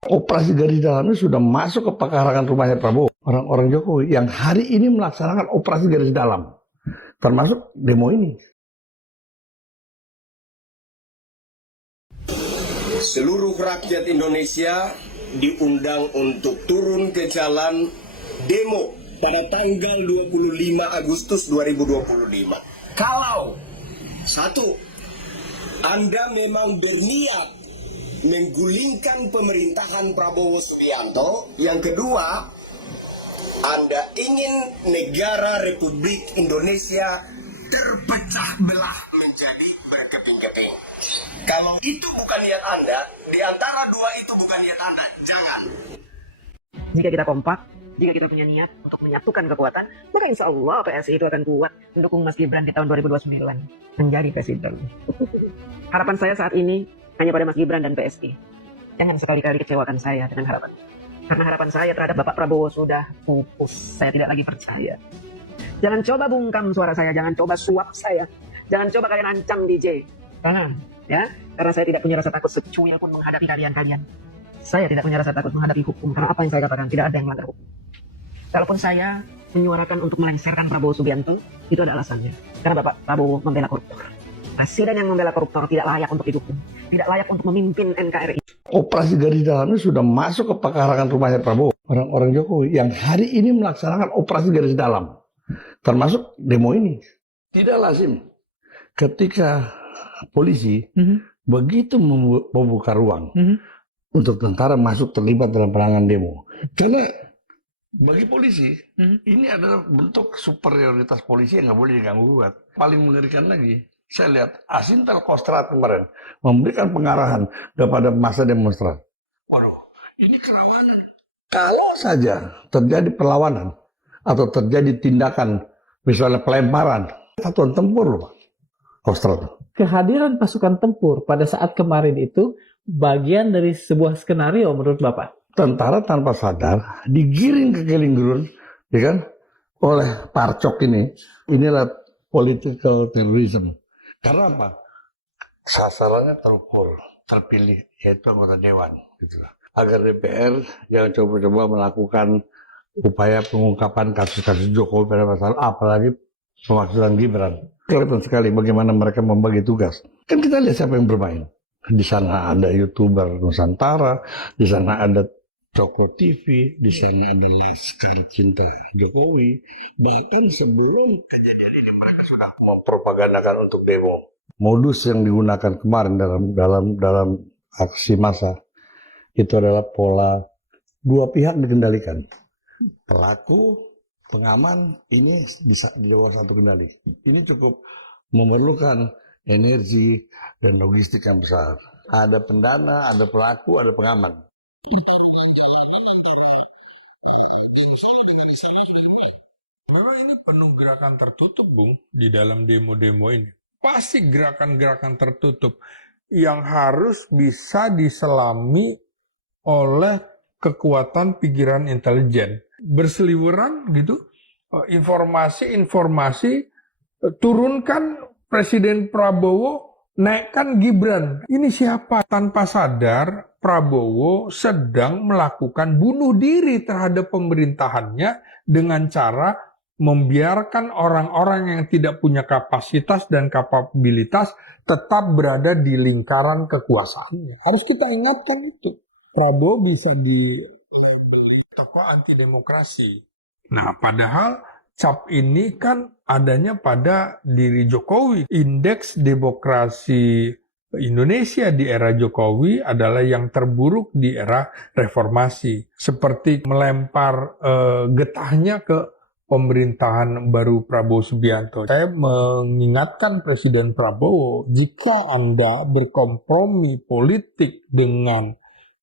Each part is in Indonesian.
Operasi garis dalamnya sudah masuk ke pekarangan rumahnya Prabowo. Orang-orang Jokowi yang hari ini melaksanakan operasi garis dalam. Termasuk demo ini. Seluruh rakyat Indonesia diundang untuk turun ke jalan demo pada tanggal 25 Agustus 2025. Kalau satu, Anda memang berniat menggulingkan pemerintahan Prabowo Subianto. Yang kedua, Anda ingin negara Republik Indonesia terpecah belah menjadi berkeping-keping. Kalau itu bukan niat Anda, di antara dua itu bukan niat Anda, jangan. Jika kita kompak, jika kita punya niat untuk menyatukan kekuatan, maka insya Allah PSI itu akan kuat mendukung Mas Gibran di tahun 2029 menjadi presiden. Harapan saya saat ini hanya pada Mas Gibran dan PSI. Jangan sekali-kali kecewakan saya dengan harapan. Karena harapan saya terhadap Bapak Prabowo sudah pupus. Saya tidak lagi percaya. Jangan coba bungkam suara saya, jangan coba suap saya. Jangan coba kalian ancam DJ. Jangan, ya. Karena saya tidak punya rasa takut secuil pun menghadapi kalian-kalian. Saya tidak punya rasa takut menghadapi hukum. Karena apa yang saya katakan, tidak ada yang melanggar hukum. Kalaupun saya menyuarakan untuk melengsarkan Prabowo Subianto, itu ada alasannya. Karena Bapak Prabowo membela koruptor. Presiden yang membela koruptor tidak layak untuk didukung. Tidak layak untuk memimpin NKRI. Operasi garis dalamnya sudah masuk ke pekarangan rumahnya Prabowo. Orang-orang Jokowi yang hari ini melaksanakan operasi garis dalam. Termasuk demo ini. Tidak lazim ketika polisi begitu membuka ruang untuk tentara masuk terlibat dalam penanganan demo. Karena bagi polisi, ini adalah bentuk superioritas polisi yang nggak boleh diganggu-gugat. Paling mengerikan lagi, saya lihat Asintel Kostrad kemarin memberikan pengarahan kepada massa demonstran. Waduh, ini kerawanan. Kalau saja terjadi perlawanan atau terjadi tindakan, misalnya pelemparan, satuan tempur loh, Pak. Kostrad. Kehadiran pasukan tempur pada saat kemarin itu bagian dari sebuah skenario menurut Bapak? Tentara tanpa sadar digiring ke Killing Ground, ya kan, oleh Parcok ini. Inilah political terrorism. Karena apa? Sasarannya terukur, terpilih, yaitu anggota dewan, gitu. Agar DPR jangan coba-coba melakukan upaya pengungkapan kasus-kasus Jokowi pada masalah, apalagi pemakzulan Gibran. Kelihatan sekali bagaimana mereka membagi tugas. Kan kita lihat siapa yang bermain. Di sana ada YouTuber Nusantara, di sana ada Toko TV, di sana ada Laskar Cinta Jokowi. Bahkan sebelum kejadian ini mereka sudah mempropagandakan untuk demo. Modus yang digunakan kemarin dalam aksi massa itu adalah pola dua pihak dikendalikan. Pelaku, pengaman, ini di bawah satu kendali. Ini cukup memerlukan energi dan logistik yang besar. Ada pendana, ada pelaku, ada pengaman. Memang ini penuh gerakan tertutup, Bung, di dalam demo-demo ini. Pasti gerakan-gerakan tertutup yang harus bisa diselami oleh kekuatan pikiran intelijen. Berseliweran gitu, informasi-informasi, turunkan Presiden Prabowo, naikkan Gibran. Ini siapa? Tanpa sadar, Prabowo sedang melakukan bunuh diri terhadap pemerintahannya dengan cara membiarkan orang-orang yang tidak punya kapasitas dan kapabilitas tetap berada di lingkaran kekuasaannya. Harus kita ingatkan itu. Prabowo bisa dilabeli tokoh anti demokrasi. Nah, padahal cap ini kan adanya pada diri Jokowi. Indeks demokrasi Indonesia di era Jokowi adalah yang terburuk di era reformasi. Seperti melempar getahnya ke pemerintahan baru Prabowo Subianto. Saya mengingatkan Presiden Prabowo, jika Anda berkompromi politik dengan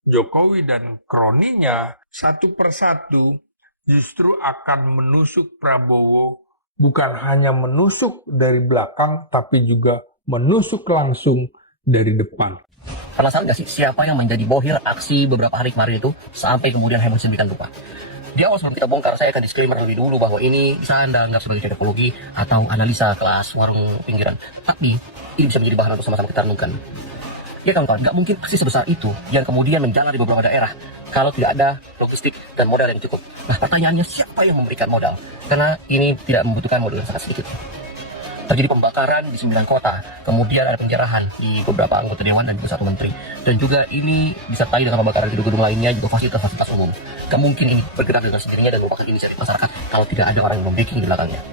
Jokowi dan kroninya, satu persatu justru akan menusuk Prabowo, bukan hanya menusuk dari belakang, tapi juga menusuk langsung dari depan. Penasaran nggak sih siapa yang menjadi bohir aksi beberapa hari kemarin itu sampai kemudian heboh sedemikian rupa? Di awal sebelum kita bongkar, saya akan disclaimer lebih dulu bahwa ini bisa Anda anggap sebagai cocokologi atau analisa kelas warung pinggiran. Tapi ini bisa menjadi bahan untuk sama-sama kita renungkan. Ya kawan-kawan, nggak mungkin aksi sebesar itu yang kemudian menjalar di beberapa daerah kalau tidak ada logistik dan modal yang cukup. Nah, pertanyaannya siapa yang memberikan modal? Karena ini tidak membutuhkan modal yang sangat sedikit. Terjadi pembakaran di 9 kota, kemudian ada penjarahan di beberapa anggota dewan dan juga 1 menteri. Dan juga ini disertai dengan pembakaran gedung-gedung lainnya, juga fasilitas-fasilitas umum. Gak mungkin ini bergerak dengan sendirinya dan merupakan inisiatif masyarakat kalau tidak ada orang yang membacking di belakangnya.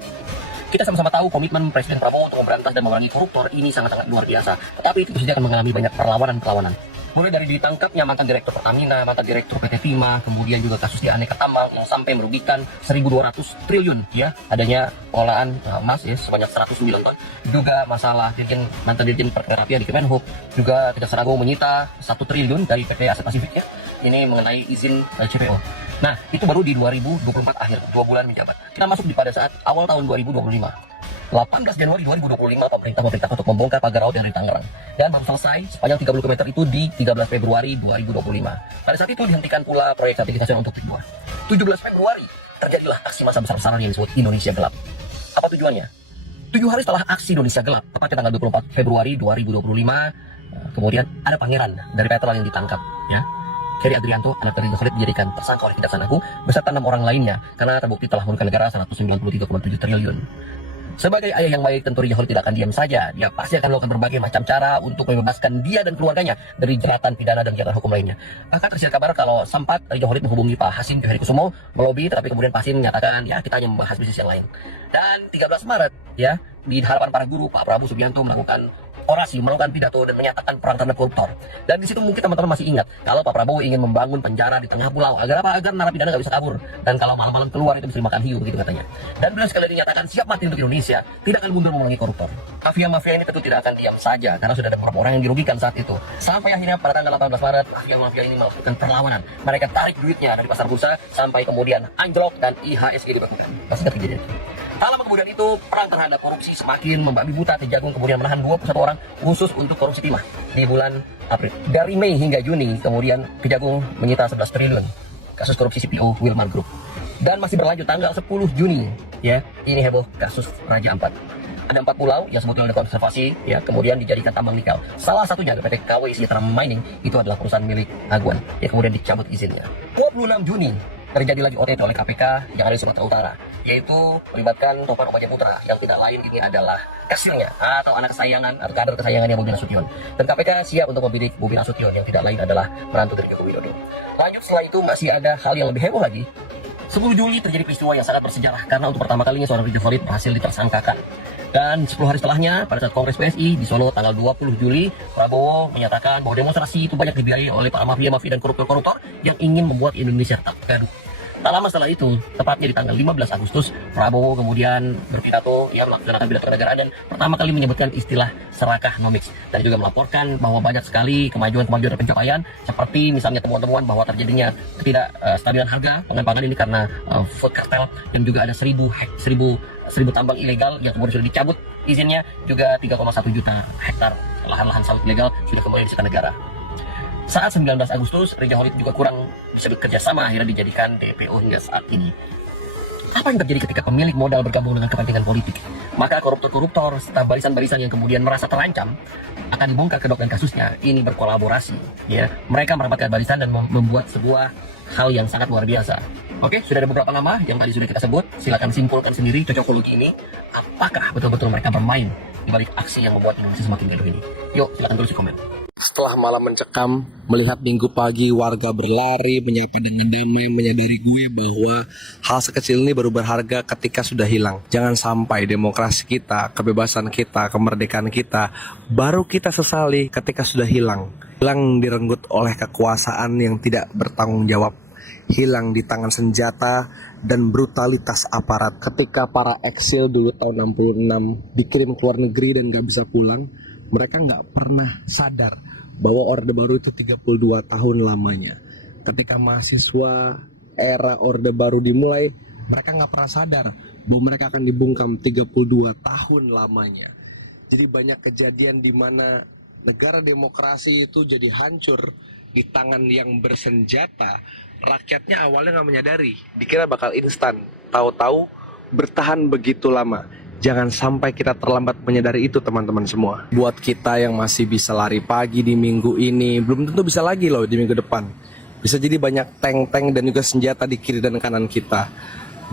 Kita sama-sama tahu komitmen Presiden Prabowo untuk memberantas dan memerangi koruptor ini sangat-sangat luar biasa. Tetapi itu saja akan mengalami banyak perlawanan-perlawanan. Mulai dari ditangkapnya mantan Direktur Pertamina, mantan Direktur PT Timah, kemudian juga kasus di Aneka Tambang yang sampai merugikan 1.200 triliun ya, adanya pengolahan emas ya sebanyak 109 ton. Juga masalah mantan Dirjen Perkeretaapian di Kemenhub, juga Kejaksaan Agung menyita 1 triliun dari PT Aset Pasifik ya. Ini mengenai izin CPO. Nah, itu baru di 2024 akhir, 2 bulan menjabat. Kita masuk pada saat awal tahun 2025. 18 Januari 2025 pemerintah untuk membongkar pagar laut yang ada di Tangerang dan baru selesai sepanjang 30 km itu di 13 Februari 2025. Pada saat itu dihentikan pula proyek sertifikasi untuk kedua. 17 Februari terjadilah aksi massa besar-besaran yang disebut Indonesia Gelap. Apa tujuannya? 7 hari setelah aksi Indonesia Gelap, tepatnya tanggal 24 Februari 2025, kemudian ada pangeran dari Petrol yang ditangkap ya. Ferry Adrianto, anak dari Khalid, dijadikan tersangka oleh Kejaksaan Agung beserta 6 orang lainnya karena terbukti telah merugikan negara 193,7 triliun. Sebagai ayah yang baik, tentu Rijal tidak akan diam saja. Dia pasti akan melakukan berbagai macam cara untuk membebaskan dia dan keluarganya dari jeratan pidana dan jeratan hukum lainnya. Akan tersiar kabar kalau sempat Rijal menghubungi Pak Hasim Johari-Kusumo melobi, tetapi kemudian Pak Hasim menyatakan ya kita hanya membahas bisnis yang lain. Dan 13 Maret ya, di hadapan para guru, Pak Prabowo Subianto melakukan orasi, melakukan pidato dan menyatakan perang terhadap koruptor. Dan di situ mungkin teman-teman masih ingat kalau Pak Prabowo ingin membangun penjara di tengah pulau agar apa? Agar narapidana nggak bisa kabur. Dan kalau malam-malam keluar itu bisa dimakan hiu, begitu katanya. Dan beliau sekali lagi nyatakan siap mati untuk Indonesia, tidak akan mundur memerangi koruptor. Mafia-mafia ini tentu tidak akan diam saja karena sudah ada beberapa orang yang dirugikan saat itu. Sampai akhirnya pada tanggal 18 Maret, mafia-mafia ini melakukan perlawanan. Mereka tarik duitnya dari pasar bursa sampai kemudian anjlok dan IHSG dibekukan. Masih ingat kejadian itu? Tak lama kemudian itu, perang terhadap korupsi semakin membabi buta. Kejagung kemudian menahan 21 orang khusus untuk korupsi timah di bulan April. Dari Mei hingga Juni, kemudian Kejagung menyita 11 triliun kasus korupsi CPO Wilmar Group. Dan masih berlanjut tanggal 10 Juni, ya, ini heboh kasus Raja Ampat. Ada 4 pulau yang sebetulnya ada konservasi, ya, kemudian dijadikan tambang nikel. Salah satunya PT KW Sejahtera Mining, itu adalah perusahaan milik Aguan, ya, kemudian dicabut izinnya. 26 Juni, terjadi lagi OTT oleh KPK yang ada di Sumatera Utara, yaitu melibatkan Topan Umaja Putra yang tidak lain ini adalah kasirnya atau anak kesayangan atau kader kesayangannya Bobi Nasution. Dan KPK siap untuk membidik Bobi Nasution yang tidak lain adalah menantu dari Joko Widodo. Lanjut setelah itu masih ada hal yang lebih heboh lagi. 10 Juli terjadi peristiwa yang sangat bersejarah karena untuk pertama kalinya seorang Rijal Khalid berhasil ditersangkakan. Dan 10 hari setelahnya pada saat Kongres PSI di Solo tanggal 20 Juli, Prabowo menyatakan bahwa demonstrasi itu banyak dibiayai oleh para mafia-mafia dan koruptor-koruptor yang ingin membuat Indonesia tak gaduh. Tak lama setelah itu, tepatnya di tanggal 15 Agustus, Prabowo kemudian berpidato, ya, melaksanakan pidato kenegaraan dan pertama kali menyebutkan istilah serakah nomics dan juga melaporkan bahwa banyak sekali kemajuan-kemajuan dan pencapaian seperti misalnya temuan-temuan bahwa terjadinya ketidakstabilan harga pangan ini karena food cartel dan juga ada 1.000 tambang ilegal yang kemudian sudah dicabut izinnya, juga 3,1 juta hektar lahan-lahan sawit ilegal sudah kembali disita negara. Saat 19 Agustus, Rijal Khalid juga kurang bisa bekerja sama, akhirnya dijadikan DPO hingga saat ini. Apa yang terjadi ketika pemilik modal bergabung dengan kepentingan politik? Maka koruptor-koruptor serta barisan-barisan yang kemudian merasa terancam akan dibongkar kedok dan kasusnya ini berkolaborasi. Ya, mereka merapatkan barisan dan membuat sebuah hal yang sangat luar biasa. Oke, sudah ada beberapa nama yang tadi sudah kita sebut. Silakan simpulkan sendiri cocokologi ini. Apakah betul-betul mereka bermain di balik aksi yang membuat Indonesia semakin gaduh ini? Yuk, silakan tulis di komen. Setelah malam mencekam, melihat minggu pagi warga berlari, menyapa dengan damai, menyadari gue bahwa hal sekecil ini baru berharga ketika sudah hilang. Jangan sampai demokrasi kita, kebebasan kita, kemerdekaan kita, baru kita sesali ketika sudah hilang. Hilang direnggut oleh kekuasaan yang tidak bertanggung jawab. Hilang di tangan senjata dan brutalitas aparat. Ketika para eksil dulu tahun 66 dikirim ke luar negeri dan gak bisa pulang, mereka nggak pernah sadar bahwa Orde Baru itu 32 tahun lamanya. Ketika mahasiswa era Orde Baru dimulai, mereka nggak pernah sadar bahwa mereka akan dibungkam 32 tahun lamanya. Jadi banyak kejadian di mana negara demokrasi itu jadi hancur di tangan yang bersenjata. Rakyatnya awalnya nggak menyadari, dikira bakal instan, tahu-tahu bertahan begitu lama. Jangan sampai kita terlambat menyadari itu teman-teman semua. Buat kita yang masih bisa lari pagi di minggu ini, belum tentu bisa lagi loh di minggu depan. Bisa jadi banyak tank-tank dan juga senjata di kiri dan kanan kita.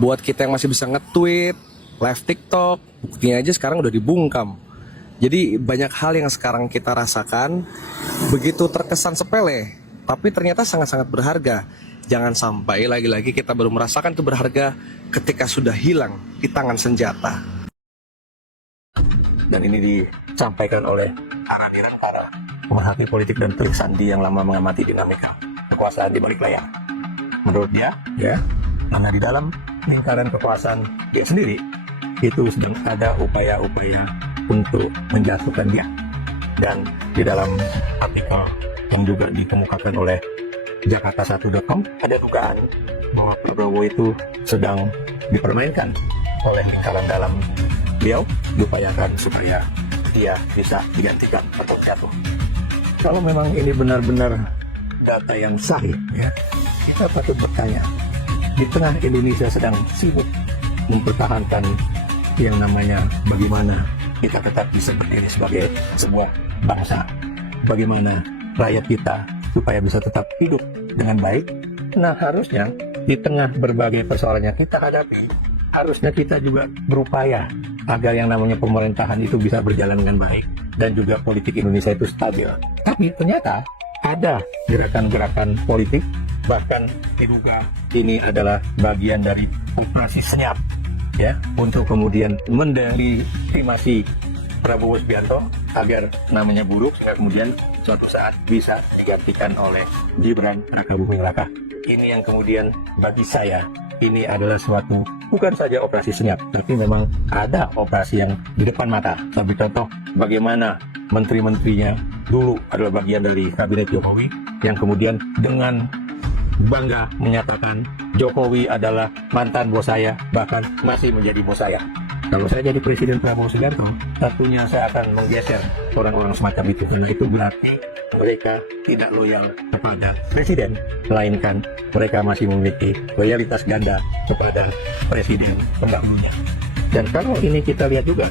Buat kita yang masih bisa nge-tweet, live TikTok, buktinya aja sekarang udah dibungkam. Jadi banyak hal yang sekarang kita rasakan begitu terkesan sepele, tapi ternyata sangat-sangat berharga. Jangan sampai lagi-lagi kita baru merasakan itu berharga ketika sudah hilang di tangan senjata. Dan ini disampaikan oleh kehadiran para pemerhati politik dan telik sandi yang lama mengamati dinamika kekuasaan di balik layar. Menurut dia, karena di dalam lingkaran kekuasaan dia sendiri, itu sedang ada upaya-upaya untuk menjatuhkan dia. Dan di dalam artikel yang juga dikemukakan oleh Jakarta1.com, ada dugaan bahwa Prabowo itu sedang dipermainkan oleh lingkaran dalam beliau, diupayakan supaya dia bisa digantikan atau jatuh. Kalau memang ini benar-benar data yang sahih, kita patut bertanya, di tengah Indonesia sedang sibuk mempertahankan yang namanya bagaimana kita tetap bisa berdiri sebagai sebuah bangsa, bagaimana rakyat kita supaya bisa tetap hidup dengan baik. Nah, harusnya di tengah berbagai persoalan yang kita hadapi, harusnya kita juga berupaya agar yang namanya pemerintahan itu bisa berjalan dengan baik dan juga politik Indonesia itu stabil. Tapi ternyata ada gerakan-gerakan politik, bahkan diduga ini adalah bagian dari operasi senyap, untuk kemudian mendelegitimasi Prabowo Subianto agar namanya buruk sehingga kemudian suatu saat bisa digantikan oleh Gibran Rakabuming Raka. Ini yang kemudian bagi saya ini adalah suatu bukan saja operasi senyap, tapi memang ada operasi yang di depan mata. Tapi contoh bagaimana menteri-menterinya dulu adalah bagian dari kabinet Jokowi yang kemudian dengan bangga menyatakan Jokowi adalah mantan bos saya, bahkan masih menjadi bos saya. Kalau saya jadi Presiden Prabowo Subianto, tentunya saya akan menggeser orang-orang semacam itu. Karena itu berarti mereka tidak loyal kepada Presiden, melainkan mereka masih memiliki loyalitas ganda kepada Presiden pendahulunya. Dan kalau ini kita lihat juga,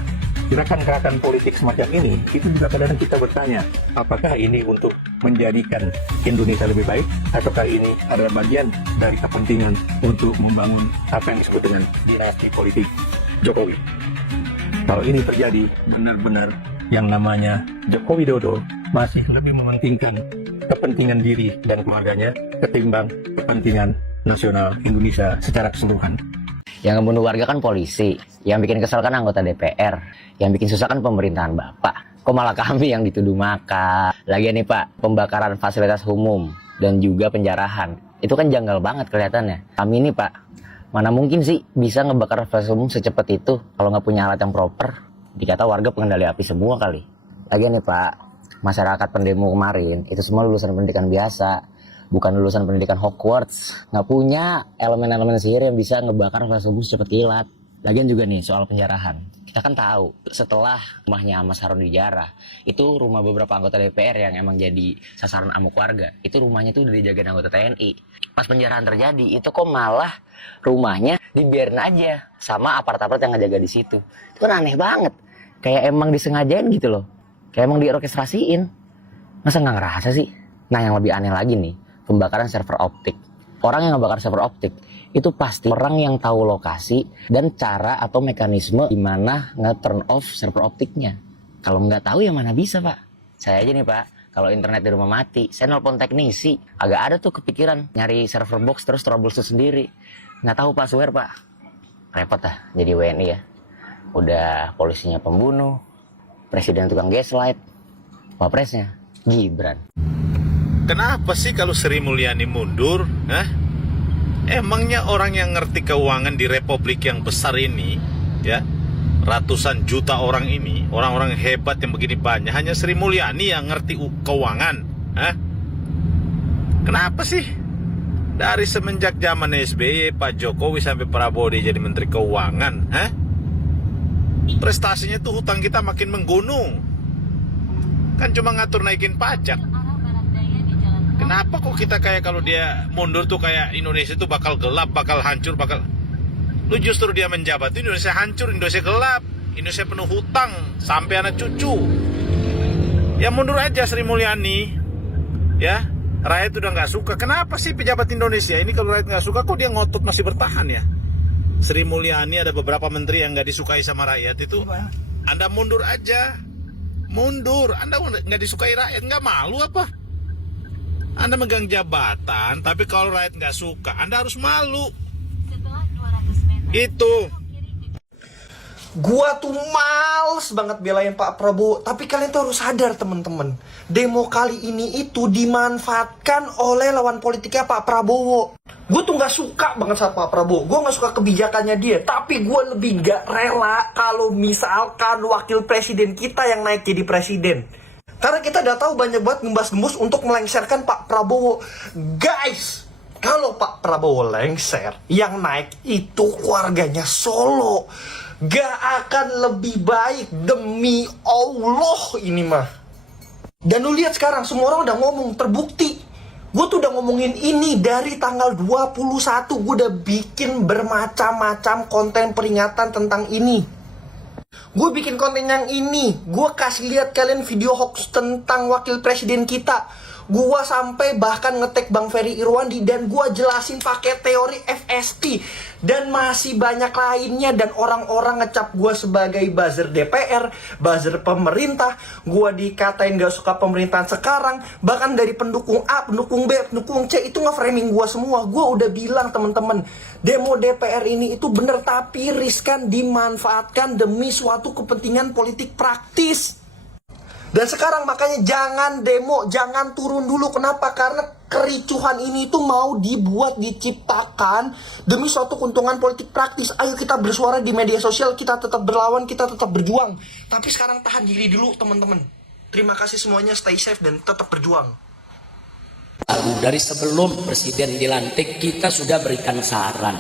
gerakan-gerakan politik semacam ini, itu juga kadang-kadang kita bertanya, apakah ini untuk menjadikan Indonesia lebih baik, ataukah ini adalah bagian dari kepentingan untuk membangun apa yang disebut dengan dinasti politik Jokowi. Kalau ini terjadi, benar-benar yang namanya Joko Widodo masih lebih mementingkan kepentingan diri dan keluarganya ketimbang kepentingan nasional Indonesia secara keseluruhan. Yang ngebunuh warga kan polisi, yang bikin kesel kan anggota DPR, yang bikin susah kan pemerintahan Bapak. Kok malah kami yang dituduh makar? Lagian nih Pak, pembakaran fasilitas umum dan juga penjarahan, itu kan janggal banget kelihatannya. Kami ini Pak, mana mungkin sih bisa ngebakar fasilitas umum secepat itu kalau nggak punya alat yang proper? Dikata warga pengendali api semua kali. Lagian nih Pak, masyarakat pendemo kemarin itu semua lulusan pendidikan biasa, bukan lulusan pendidikan Hogwarts. Nggak punya elemen-elemen sihir yang bisa ngebakar fasilitas umum secepat kilat. Lagian juga nih soal penjarahan, kita kan tahu setelah rumahnya Mas Harun dijarah, itu rumah beberapa anggota DPR yang emang jadi sasaran amuk warga, itu rumahnya tuh udah dijagain anggota TNI. Pas penjarahan terjadi, itu kok malah rumahnya dibiarin aja sama aparat-aparat yang ngejaga di situ. Itu kan aneh banget, kayak emang disengajain gitu loh, kayak emang diorkestrasiin. Masa nggak ngerasa sih? Nah yang lebih aneh lagi nih, pembakaran server optik. Orang yang ngebakar server optik itu pasti orang yang tahu lokasi dan cara atau mekanisme di mana nge-turn off server optiknya. Kalau nggak tahu ya mana bisa Pak. Saya aja nih Pak, kalau internet di rumah mati, saya nelpon teknisi. Agak ada tuh kepikiran nyari server box terus troubleshoot sendiri. Nggak tahu password Pak. Repot dah jadi WNI ya. Udah polisinya pembunuh, presiden tukang gaslight, wapresnya Gibran. Kenapa sih kalau Sri Mulyani mundur? Emangnya orang yang ngerti keuangan di republik yang besar ini, ratusan juta orang ini, orang-orang hebat yang begini banyak, hanya Sri Mulyani yang ngerti keuangan? Kenapa sih? Dari semenjak zaman SBY, Pak Jokowi sampai Prabowo dia jadi Menteri Keuangan, prestasinya tuh hutang kita makin menggunung. Kan cuma ngatur naikin pajak. Kenapa kok kita kayak kalau dia mundur tuh kayak Indonesia tuh bakal gelap, bakal hancur, Lu justru dia menjabat Indonesia hancur, Indonesia gelap. Indonesia penuh hutang sampai anak cucu. Ya mundur aja Sri Mulyani. Ya, rakyat udah nggak suka. Kenapa sih pejabat Indonesia ini kalau rakyat nggak suka kok dia ngotot masih bertahan ya? Sri Mulyani ada beberapa menteri yang nggak disukai sama rakyat itu. Anda mundur aja. Mundur. Anda nggak disukai rakyat, nggak malu apa? Anda megang jabatan, tapi kalau rakyat nggak suka, Anda harus malu. Itu. Gua tuh males banget belain Pak Prabowo. Tapi kalian tuh harus sadar temen-temen, demo kali ini itu dimanfaatkan oleh lawan politiknya Pak Prabowo. Gue tuh gak suka banget sama Pak Prabowo. Gue gak suka kebijakannya dia. Tapi gue lebih gak rela kalau misalkan wakil presiden kita yang naik jadi presiden. Karena kita udah tahu banyak banget gembas-gembus untuk melengsarkan Pak Prabowo. Guys, kalau Pak Prabowo lengser, yang naik itu keluarganya Solo. Gak akan lebih baik, demi Allah ini mah. Dan lu lihat sekarang semua orang udah ngomong, terbukti. Gue tuh udah ngomongin ini dari tanggal 21. Gue udah bikin bermacam-macam konten peringatan tentang ini. Gue bikin konten yang ini, gue kasih lihat kalian video hoax tentang wakil presiden kita. Gue sampai bahkan ngetek Bang Ferry Irwandi dan gue jelasin pakai teori FST dan masih banyak lainnya. Dan orang-orang ngecap gue sebagai buzzer DPR, buzzer pemerintah. Gue dikatain gak suka pemerintahan sekarang. Bahkan dari pendukung A, pendukung B, pendukung C itu nge-framing gue semua. Gue udah bilang temen-temen, demo DPR ini itu bener tapi riskan dimanfaatkan demi suatu kepentingan politik praktis. Dan sekarang makanya jangan demo, jangan turun dulu. Kenapa? Karena kericuhan ini tuh mau dibuat, diciptakan demi suatu keuntungan politik praktis. Ayo kita bersuara di media sosial, kita tetap berlawan, kita tetap berjuang. Tapi sekarang tahan diri dulu teman-teman. Terima kasih semuanya, stay safe dan tetap berjuang. Dari sebelum presiden dilantik, kita sudah berikan saran.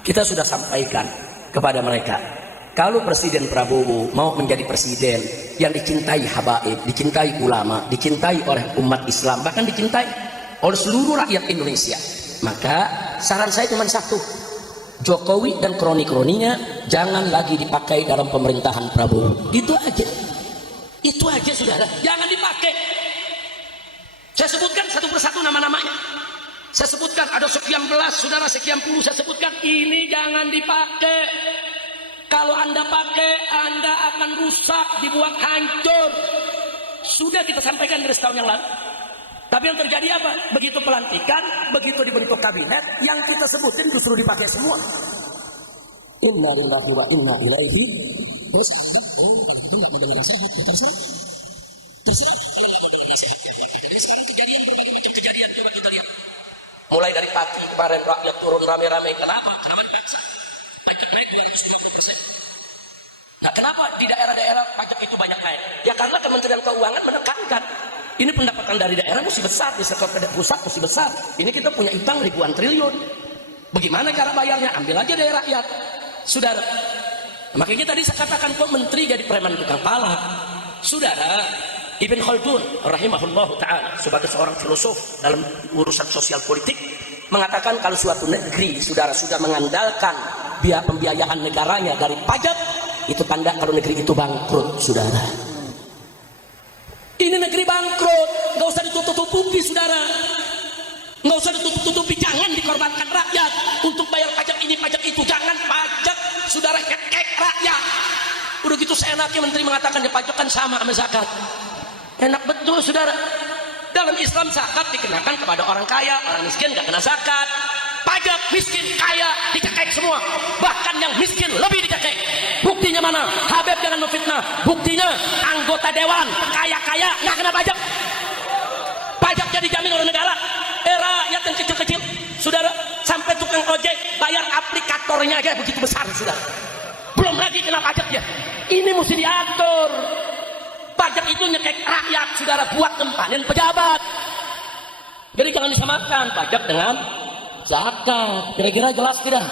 Kita sudah sampaikan kepada mereka. Kalau Presiden Prabowo mau menjadi presiden yang dicintai habaib, dicintai ulama, dicintai oleh umat Islam, bahkan dicintai oleh seluruh rakyat Indonesia, maka saran saya cuma satu: Jokowi dan kroni-kroninya jangan lagi dipakai dalam pemerintahan Prabowo. Itu aja. Itu aja saudara. Jangan dipakai. Saya sebutkan satu persatu nama-namanya. Saya sebutkan ada sekian belas, saudara, sekian puluh. Saya sebutkan ini jangan dipakai. Kalau Anda pakai, Anda akan rusak, dibuat hancur. Sudah kita sampaikan dari setahun yang lalu. Tapi yang terjadi apa? Begitu pelantikan, begitu dibentuk kabinet, yang kita sebutin justru dipakai semua. Inna lillahi wa inna ilaihi. Terus anggap, oh kalau kita nggak mau dengar nasihat, ya terserah. Terserah, kita nggak mau dengar nasihat. Jadi sekarang kejadian, berbagai macam kejadian, coba kita lihat. Mulai dari pagi kemarin rakyat turun rame-rame. Kenapa? Kenapa dipaksa? Pajak naik 250%. Nah, kenapa di daerah-daerah pajak itu banyak naik? Ya karena Kementerian Keuangan menekankan. Ini pendapatan dari daerah mesti besar, di sektor pusat mesti besar. Ini kita punya utang ribuan triliun. Bagaimana cara bayarnya? Ambil aja dari rakyat. Saudara, makanya tadi saya katakan kok menteri jadi preman tukang pala. Saudara, Ibn Khaldun rahimahullah ta'ala sebagai seorang filosof dalam urusan sosial politik mengatakan kalau suatu negeri saudara sudah mengandalkan biaya pembiayaan negaranya dari pajak, itu tanda kalau negeri itu bangkrut, saudara. Ini negeri bangkrut, nggak usah ditutup-tutupi, saudara. Nggak usah ditutup-tutupi, jangan dikorbankan rakyat untuk bayar pajak ini, pajak itu. Jangan pajak, saudara, kekek rakyat. Udah gitu seenaknya menteri mengatakan ya pajak kan sama zakat. Enak betul, saudara. Dalam Islam zakat dikenakan kepada orang kaya, orang miskin nggak kena zakat. Pajak miskin kaya dicekek semua, bahkan yang miskin lebih dicekek. Buktinya mana? Habib jangan memfitnah. Buktinya anggota dewan kaya-kaya nggak kena pajak. Pajak jadi jamin oleh negara. Rakyat yang kecil-kecil, saudara, sampai tukang ojek bayar aplikatornya aja begitu besar, saudara. Belum lagi kena pajaknya. Ini mesti diatur. Pajak itu nyekek rakyat, saudara, buat nempanin pejabat. Jadi jangan disamakan pajak dengan zakat. Kira-kira jelas tidak?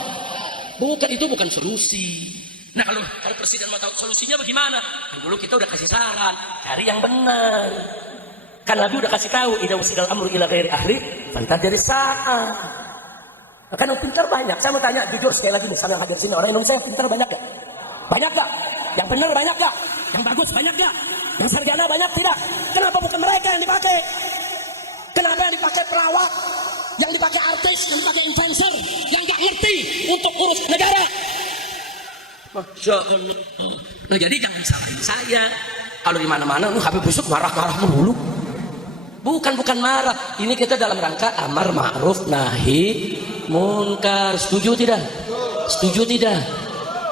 Bukan, itu bukan solusi. Nah kalau presiden mau tahu solusinya bagaimana? Dulu kita udah kasih saran, cari yang benar. Kan Nabi udah kasih tahu, idza usidal amru ila ghairi ahli fantajir sa'a. Kan yang pintar banyak. Saya mau tanya jujur sekali lagi nih, sama yang hadir sini, orang Indonesia yang pintar banyak gak? Banyak gak? Yang benar banyak gak? Yang bagus banyak gak? Yang sarjana banyak tidak? Kenapa bukan mereka yang dipakai? Kenapa yang dipakai pelawak? Yang dipakai artis? Yang dipakai influencer? Yang gak ngerti untuk urus negara? Masya Allah. Nah jadi jangan salahin saya. Kalau di mana-mana Habib Busuk marah-marah melulu. Bukan marah. Ini kita dalam rangka amar ma'ruf nahi munkar. Setuju tidak? Setuju tidak?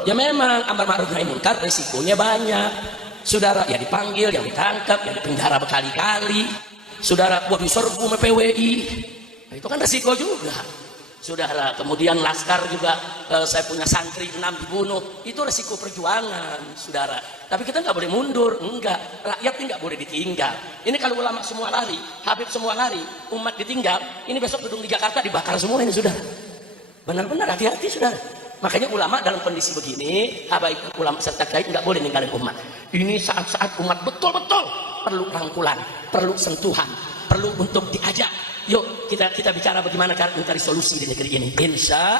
Ya memang amar ma'ruf nahi munkar resikonya banyak. Saudara, ya dipanggil, yang ditangkap, yang dipenjara berkali-kali. Saudara, buat diserbu sama PWI. Nah, itu kan resiko juga. Saudara, kemudian laskar juga, saya punya santri 6 dibunuh. Itu resiko perjuangan, saudara. Tapi kita nggak boleh mundur, enggak. Rakyat ini nggak boleh ditinggal. Ini kalau ulama semua lari, Habib semua lari, umat ditinggal. Ini besok gedung di Jakarta dibakar semua ini, saudara. Benar-benar hati-hati, saudara. Makanya ulama dalam kondisi begini, habaib ulama serta kiai nggak boleh ninggalin umat. Ini saat-saat umat betul-betul perlu rangkulan, perlu sentuhan, perlu untuk diajak. Yuk kita bicara bagaimana cara mencari solusi di negeri ini. Insya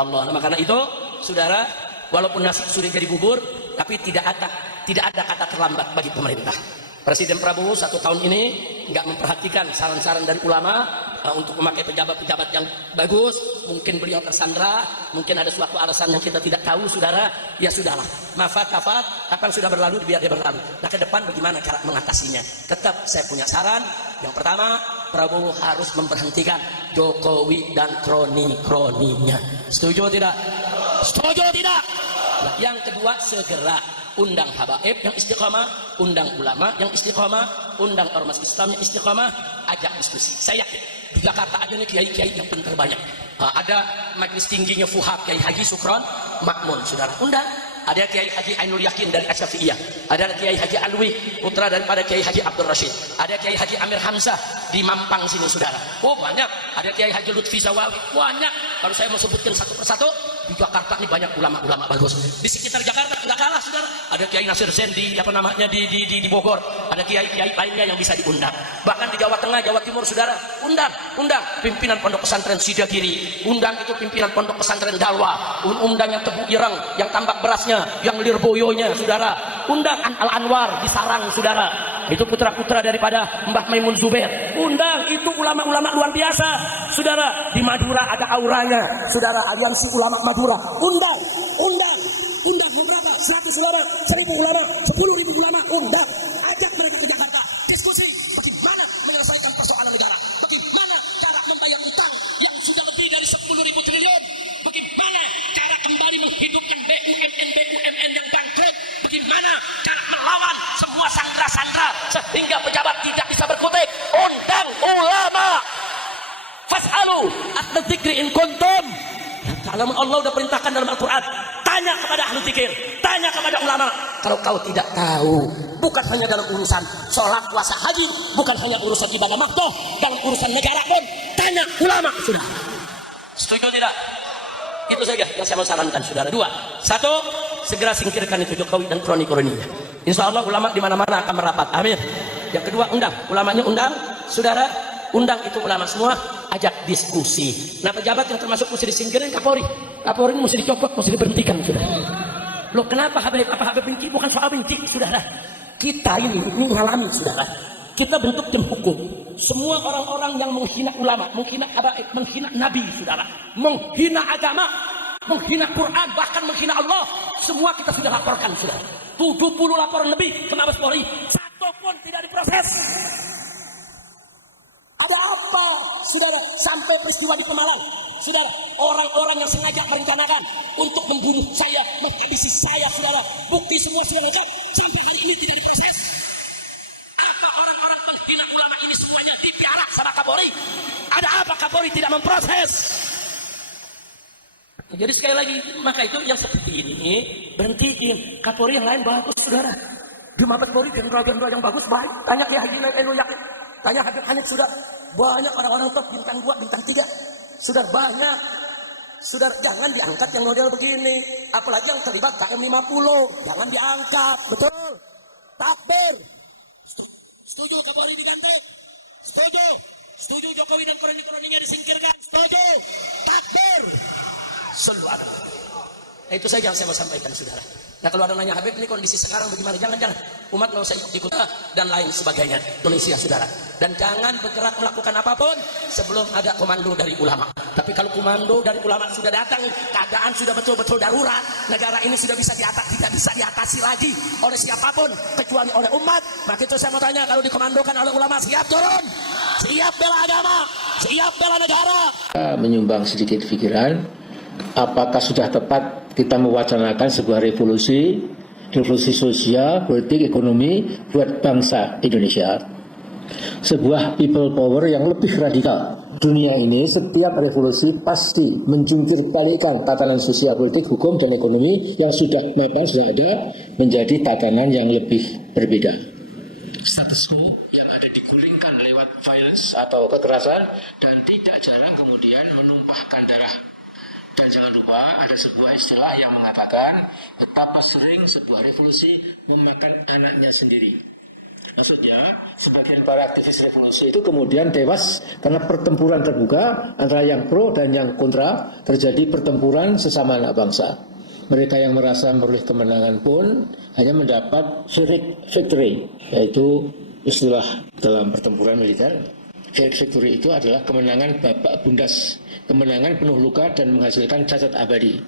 Allah. Nah, karena itu, saudara, walaupun nasi sudah jadi bubur, tapi tidak ada kata terlambat bagi pemerintah. Presiden Prabowo 1 tahun ini nggak memperhatikan saran-saran dari ulama untuk memakai pejabat-pejabat yang bagus. Mungkin beliau tersandra, mungkin ada suatu alasan yang kita tidak tahu, saudara. Ya sudahlah, kafat, apa yang sudah berlalu biar dia berlalu. Nah ke depan bagaimana cara mengatasinya? Tetap saya punya saran. Yang pertama, Prabowo harus memberhentikan Jokowi dan kroni-kroninya. Setuju tidak? Setuju tidak? Nah, yang kedua, segera undang habaib yang istiqamah, undang ulama yang istiqamah, undang ormas Islam yang istiqamah, ajak diskusi. Saya yakin di Jakarta ada nih kiai-kiai yang pintar banyak. Ada majelis tingginya Fuhab, Kiai Haji Sukron Makmun, saudara, undang. Ada Kiai Haji Ainul Yakin dari Asyafi'iyah, ada Kiai Haji Alwi, putra daripada Kiai Haji Abdul Rashid, ada Kiai Haji Amir Hamzah di Mampang sini, saudara. Oh banyak. Ada Kiai Haji Lutfi Sawawi, banyak. Kalau saya mau sebutkan satu persatu, di Jakarta ini banyak ulama-ulama bagus. Di sekitar Jakarta nggak kalah, saudara. Ada Kiai Nasir Zain di di Bogor, ada kiai-kiai lainnya yang bisa diundang. Bahkan di Jawa Tengah, Jawa Timur, saudara, undang pimpinan pondok pesantren Sidagiri, undang itu pimpinan pondok pesantren Dalwa, undang yang Tebu Ireng, yang tambak berasnya, yang Lirboyonya, saudara, undang Al Anwar di Sarang, saudara, itu putra-putra daripada Mbah Maimun Zubair, undang itu ulama-ulama luar biasa, saudara. Di Madura ada auranya, saudara, Aliansi Ulama Madura, undang beberapa, 100 ulama, 1000 ulama, 10.000 ulama, undang, ajak mereka ke Jakarta, diskusi bagaimana menyelesaikan persoalan negara, bagaimana cara membayar utang yang sudah lebih dari 10.000 triliun, bagaimana cara kembali menghidupkan BUMN yang bangkrut, bagaimana cara melawan semua sandra-sandra sehingga pejabat tidak bisa berkutik. Undang ulama. Fas'alu ahla dzikri in kuntum. Kalau Allah sudah perintahkan dalam Al-Quran, tanya kepada ahli dzikir, tanya kepada ulama. Kalau kau tidak tahu, bukan hanya dalam urusan sholat, puasa, haji, bukan hanya urusan ibadah maktoh, dalam urusan negara pun tanya ulama, sudah. Setuju tidak? Itu saja yang saya mau sarankan, saudara. 2, 1, segera singkirkan itu Jokowi dan kroni-kroninya. Insya Allah ulama di mana-mana akan merapat. Amin. Yang kedua, undang ulamanya, undang, saudara, undang itu ulama semua, ajak diskusi. Nah pejabat yang termasuk mesti disingkirin Kapolri. Kapolri mesti dicopot, mesti diberhentikan, saudara. Loh kenapa Habib? Apa Habib benci? Bukan soal benci, saudara. Kita ini mengalami, saudara. Kita bentuk tim hukum. Semua orang-orang yang menghina ulama, menghina habaib, menghina nabi, saudara, menghina agama, menghina Quran, bahkan menghina Allah, semua kita sudah laporkan, saudara. 70 laporan lebih ke Mabes Polri, 1 pun tidak diproses. Ada apa, saudara, sampai peristiwa di Pemalang, saudara, orang-orang yang sengaja merencanakan untuk membunuh saya, menghabisi saya, saudara, bukti semua sudah lengkap, sampai hari ini tidak diproses. Apa orang-orang penghina ulama ini semuanya dipiara sama Kapolri? Ada apa Kapolri tidak memproses? Jadi sekali lagi, maka itu yang seperti ini berhentiin. Kapolri yang lain bagus, saudara. Di Mabes Polri jenderal-jenderal yang bagus baik. Tanya Kiai Haji Ainul Yakin, tanya Habib Hanif, sudah banyak orang-orang top bintang 2, bintang 3, sudah banyak. Sudah jangan diangkat yang model begini, apalagi yang terlibat KM 50, jangan diangkat, betul? Takbir. Setuju Kapolri diganti? Setuju. Setuju Jokowi dan kroni-kroninya disingkirkan? Setuju. Takbir. Selalu ada. Nah, itu saja yang saya mau sampaikan, saudara. Nah, kalau ada nanya, Habib ini kondisi sekarang bagaimana? Jangan-jangan umat nggak usah ikut dan lain sebagainya. Indonesia, saudara. Dan jangan bergerak melakukan apapun sebelum ada komando dari ulama. Tapi kalau komando dari ulama sudah datang, keadaan sudah betul-betul darurat, negara ini sudah bisa tidak bisa diatasi lagi oleh siapapun kecuali oleh umat. Maka itu saya mau tanya, kalau dikomandokan oleh ulama, siap turun, siap bela agama, siap bela negara. Menyumbang sedikit pikiran, apakah sudah tepat kita mewacanakan sebuah revolusi sosial, politik, ekonomi buat bangsa Indonesia? Sebuah people power yang lebih radikal. Dunia ini setiap revolusi pasti menjungkir balikkan tatanan sosial, politik, hukum, dan ekonomi yang sudah ada menjadi tatanan yang lebih berbeda. Status quo yang ada digulingkan lewat violence atau kekerasan dan tidak jarang kemudian menumpahkan darah. Dan jangan lupa ada sebuah istilah yang mengatakan betapa sering sebuah revolusi memakan anaknya sendiri. Maksudnya, sebagian para aktivis revolusi itu kemudian tewas karena pertempuran terbuka antara yang pro dan yang kontra, terjadi pertempuran sesama anak bangsa. Mereka yang merasa memperoleh kemenangan pun hanya mendapat victory, yaitu istilah dalam pertempuran militer. Victory itu adalah kemenangan babak bundas, kemenangan penuh luka dan menghasilkan cacat abadi.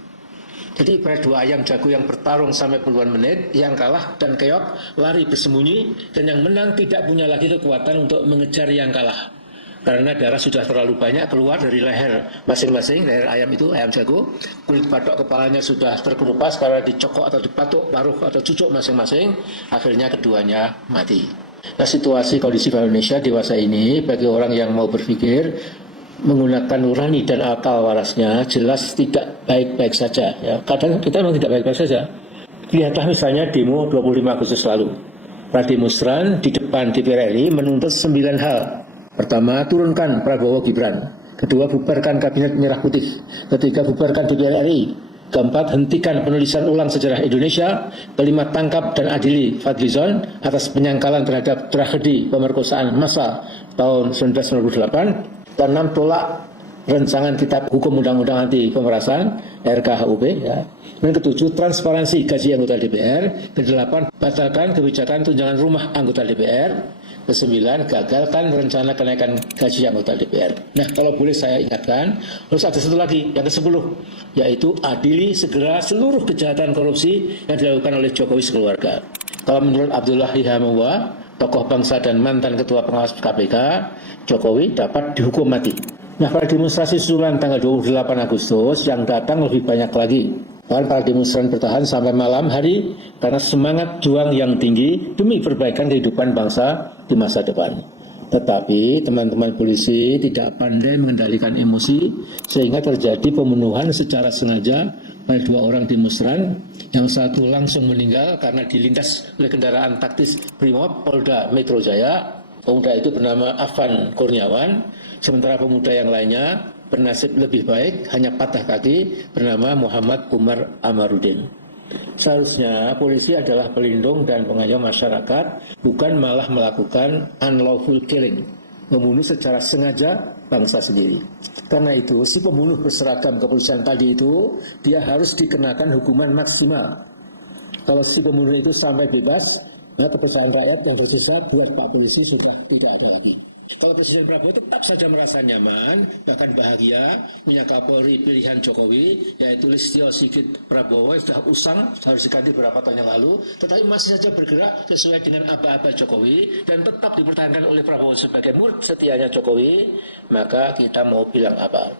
Jadi ibarat dua ayam jago yang bertarung sampai puluhan menit, yang kalah dan keok lari bersembunyi, dan yang menang tidak punya lagi kekuatan untuk mengejar yang kalah. Karena darah sudah terlalu banyak keluar dari leher masing-masing, leher ayam itu, ayam jago, kulit batok kepalanya sudah terkelupas karena dicokok atau dipatuk paruh atau cucuk masing-masing, akhirnya keduanya mati. Nah, situasi kondisi Indonesia dewasa ini bagi orang yang mau berpikir menggunakan nurani dan akal warasnya jelas tidak baik-baik saja. Ya, kadang kita memang tidak baik-baik saja. Lihatlah misalnya demo 25 Agustus lalu. Para demonstran di depan DPR RI menuntut 9 hal. Pertama, turunkan Prabowo Gibran. Kedua, bubarkan Kabinet Merah Putih. Ketiga, bubarkan DPR RI. Keempat, hentikan penulisan ulang sejarah Indonesia. Kelima, tangkap dan adili Fadlizon atas penyangkalan terhadap tragedi pemerkosaan massal tahun 1998. Keenam, tolak rancangan kitab hukum undang-undang anti pemerasan RKUHP. Ya. Dan ketujuh, transparansi gaji anggota DPR. Kedelapan, batalkan kebijakan tunjangan rumah anggota DPR. Kesembilan, gagalkan rencana kenaikan gaji anggota DPR. Nah, kalau boleh saya ingatkan, harus ada satu lagi, yang ke-10, yaitu adili segera seluruh kejahatan korupsi yang dilakukan oleh Jokowi sekeluarga. Kalau menurut Abdullah Hihamawa, tokoh bangsa dan mantan ketua pengawas KPK, Jokowi dapat dihukum mati. Nah, pada demonstrasi susulan tanggal 28 Agustus yang datang lebih banyak lagi. Bahkan para demonstran bertahan sampai malam hari karena semangat juang yang tinggi demi perbaikan kehidupan bangsa di masa depan. Tetapi teman-teman polisi tidak pandai mengendalikan emosi sehingga terjadi pembunuhan secara sengaja oleh 2 orang demonstran, yang satu langsung meninggal karena dilindas oleh kendaraan taktis Brimob Polda Metro Jaya. Pemuda itu bernama Afan Kurniawan, sementara pemuda yang lainnya bernasib lebih baik, hanya patah kaki, bernama Muhammad Umar Amarudin. Seharusnya polisi adalah pelindung dan pengayom masyarakat, bukan malah melakukan unlawful killing, membunuh secara sengaja bangsa sendiri. Karena itu, si pembunuh berseragam kepolisian tadi itu, dia harus dikenakan hukuman maksimal. Kalau si pembunuh itu sampai bebas, maka kepercayaan rakyat yang tersisa buat Pak Polisi sudah tidak ada lagi. Kalau Presiden Prabowo tetap saja merasa nyaman, bahkan bahagia, punya Kapolri pilihan Jokowi, yaitu Listio Sigit Prabowo, yang sudah usang, harus diganti beberapa tahun yang lalu, tetapi masih saja bergerak sesuai dengan aba-aba Jokowi, dan tetap dipertahankan oleh Prabowo sebagai murid setianya Jokowi, maka kita mau bilang apa?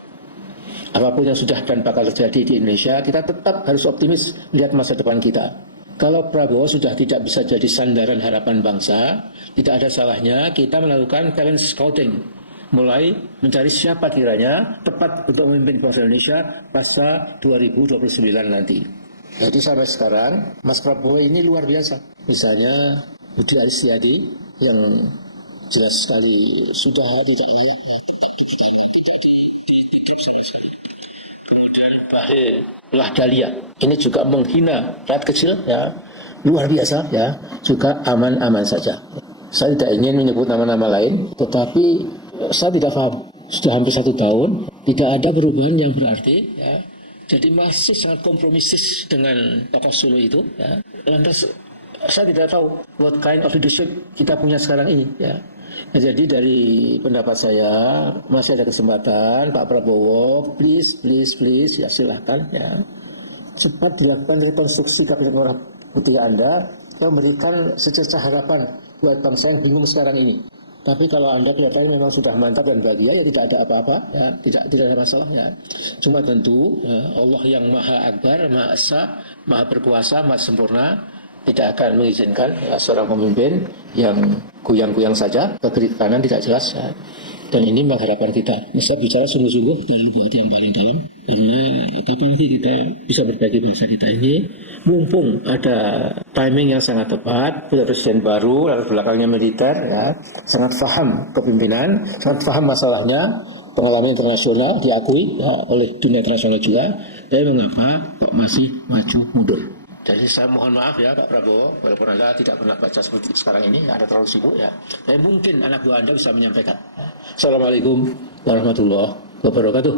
Apapun yang sudah dan bakal terjadi di Indonesia, kita tetap harus optimis melihat masa depan kita. Kalau Prabowo sudah tidak bisa jadi sandaran harapan bangsa, tidak ada salahnya kita melakukan talent scouting, mulai mencari siapa kiranya tepat untuk memimpin bangsa Indonesia pasca 2029 nanti. Jadi sampai sekarang, Mas Prabowo ini luar biasa. Misalnya Budi Aristiadi yang jelas sekali sudah tidak kemudian Pak Dahlia ini juga menghina rakyat kecil, ya, luar biasa, ya, juga aman-aman saja. Saya tidak ingin menyebut nama-nama lain, tetapi saya tidak paham. Sudah hampir 1 tahun, tidak ada perubahan yang berarti, ya, Jadi masih sangat kompromisis dengan tokoh Solo itu. Ya. Lantas saya tidak tahu what kind of leadership kita punya sekarang ini. Ya. Nah, jadi dari pendapat saya masih ada kesempatan Pak Prabowo, please, ya silakan ya. Cepat dilakukan rekonstruksi Kabinet Merah Putih Anda yang memberikan secercah harapan buat bangsa yang bingung sekarang ini. Tapi kalau Anda kelihatannya memang sudah mantap dan bahagia, ya tidak ada apa-apa, ya, tidak ada masalah. Ya. Cuma tentu Allah yang Maha Akbar, Maha Esa, Maha Berkuasa, Maha Sempurna tidak akan mengizinkan seorang pemimpin yang goyang-goyang saja, ke kiri kanan tidak jelas. Ya. Dan ini memang harapan kita. Bisa bicara sungguh-sungguh dari lubuk hati yang paling dalam. Karena kapan lagi kita bisa berbagi bangsa kita ini, mumpung ada timing yang sangat tepat, punya presiden baru, lalu belakangnya militer, ya, sangat paham kepimpinan, sangat paham masalahnya, pengalaman internasional diakui ya, oleh dunia internasional juga. Tapi mengapa kok masih maju mundur? Jadi saya mohon maaf ya Pak Prabowo, walaupun Anda tidak pernah baca seperti sekarang ini, Anda terlalu sibuk ya. Tapi mungkin anak buah Anda bisa menyampaikan. Assalamualaikum warahmatullahi wabarakatuh.